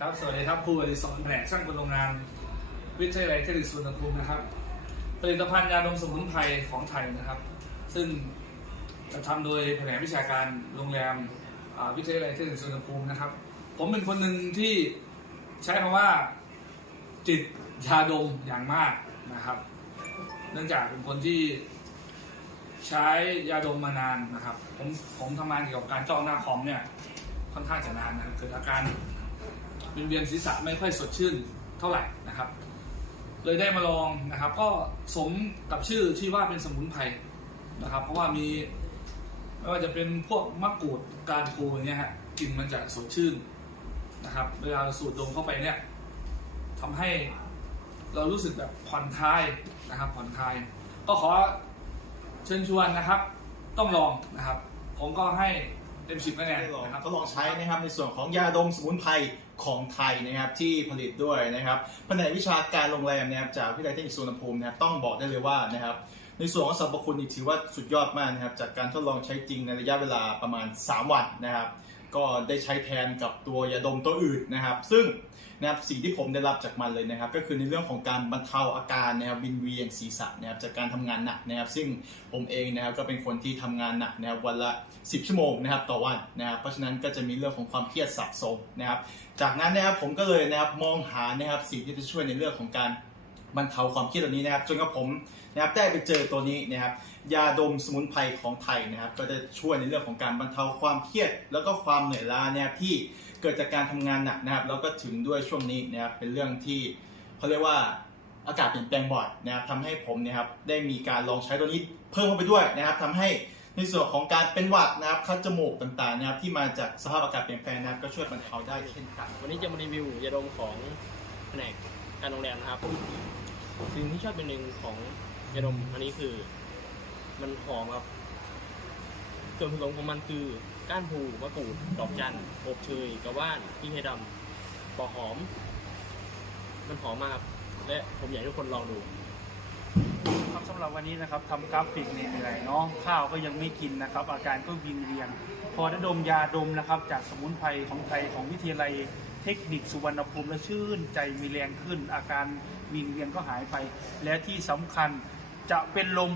ครับ สวัสดีครับครูอดิศรแผนกช่างกลโรงงาน วิทยาลัยเทคนิคสุวรรณภูมินะครับ ผลิตภัณฑ์ยาดมสมุนไพรของไทยนะครับ ซึ่งจะทำโดยแผนกวิชาการโรงแรมวิทยาลัยเทคนิคสุวรรณภูมินะครับ ผมเป็นคนหนึ่งที่ใช้คำว่าจิตยาดมอย่างมากนะครับ เนื่องจากเป็นคนที่ใช้ยาดมมานานนะครับ ผมผมทำงานเกี่ยวกับการจ้องหน้าคอมเนี่ยค่อนข้างจะนานนะครับเกิดอาการ วิงเวียนศีรษะไม่ค่อยสดชื่นเท่าไหร่นะครับ เลยได้มาลองนะครับ ก็สมกับชื่อที่ว่าเป็นสมุนไพรนะครับ เพราะว่ามีไม่ว่าจะเป็นพวกมะกรูดการปูอย่างเงี้ยฮะกลิ่นมันจะสดชื่นนะครับ เวลาเราสูดดมเข้าไปเนี่ยทำให้เรารู้สึกแบบผ่อนคลายนะครับ ผ่อนคลาย ก็ขอเชิญชวนนะครับ ต้องลองนะครับ ผมก็ให้ เต็มสิบคะแนนได้ลองนะครับก็ลองใช้นะครับในส่วนของยาดมสมุนไพรของไทยนะครับที่ผลิตด้วยนะครับแผนกวิชาการโรงแรมนะครับจากวิทยาลัยเทคนิคสุวรรณภูมินะครับต้องบอกได้เลยว่านะครับในส่วนของสรรพคุณนี่ถือว่าสุดยอดมากนะครับจากการทดลองใช้จริงในระยะเวลาประมาณ 3 วันนะครับ ก็ได้ใช้แทนกับตัวยาดมตัวอื่นนะครับ ซึ่งนะครับสิ่งที่ผมได้รับจากมันเลยนะครับ ก็คือในเรื่องของการบรรเทาอาการนะครับวินเวียนศีรษะนะครับจากการทำงานหนักนะครับ ซึ่งผมเองนะครับก็เป็นคนที่ทำงานหนักนะครับวันละ 10 ชั่วโมงนะครับต่อวันนะครับ เพราะฉะนั้นก็จะมีเรื่องของความเครียดสะสมนะครับ จากนั้นนะครับผมก็เลยนะครับมองหานะครับสิ่งที่จะช่วยในเรื่องของการ บรรเทาความเครียดเหล่านี้นะครับจนกระผมนะครับได้ไปเจอตัวนี้นะครับยาดมสมุนไพรของไทยนะครับ ก็จะช่วยในเรื่องของการบรรเทาความเครียด แล้วก็ความเหนื่อยล้านะครับที่เกิดจากการทำงานหนักนะครับ แล้วก็ถึงด้วยช่วงนี้นะครับเป็นเรื่องที่เขาเรียกว่าอากาศเปลี่ยนแปลงบ่อยนะครับทำให้ผมนะครับได้มีการลองใช้ตัวนี้เพิ่มเข้าไปด้วยนะครับทำให้ในส่วนของการเป็นหวัดนะครับคัดจมูกต่างๆนะครับที่มาจากสภาพอากาศเปลี่ยนแปลงนะครับก็ช่วยบรรเทาได้เช่นกัน วันนี้จะมารีวิวยาดมของแผนกการโรงแรมนะครับ สิ่งที่ชอบเป็นหนึ่งของยาดมอันนี้คือ มันหอมครับ ส่วนผสมของมันคือก้านผูมะกรูดดอกจันอบเชยกระว่านพริกไทยดำปอหอม มันหอมมากครับและผมอยากให้ทุกคนลองดูครับสำหรับวันนี้นะครับทำกราฟิกเหนื่อยๆเนาะข้าวก็ยังไม่กินนะครับ อาการก็วิงเวียน พอได้ดมยาดมนะครับ จากสมุนไพรของไทยของวิทยาลัย เทคนิคสุวรรณภูมิและชื่นใจมีแรงขึ้น อาการวิงเวียนก็หายไป และที่สำคัญจะเป็นลม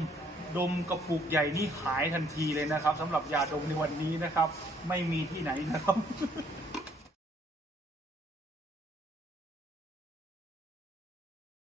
ดมกระปุกใหญ่นี่หายทันทีเลยนะครับสำหรับยาดมในวันนี้นะครับ ไม่มีที่ไหนนะครับ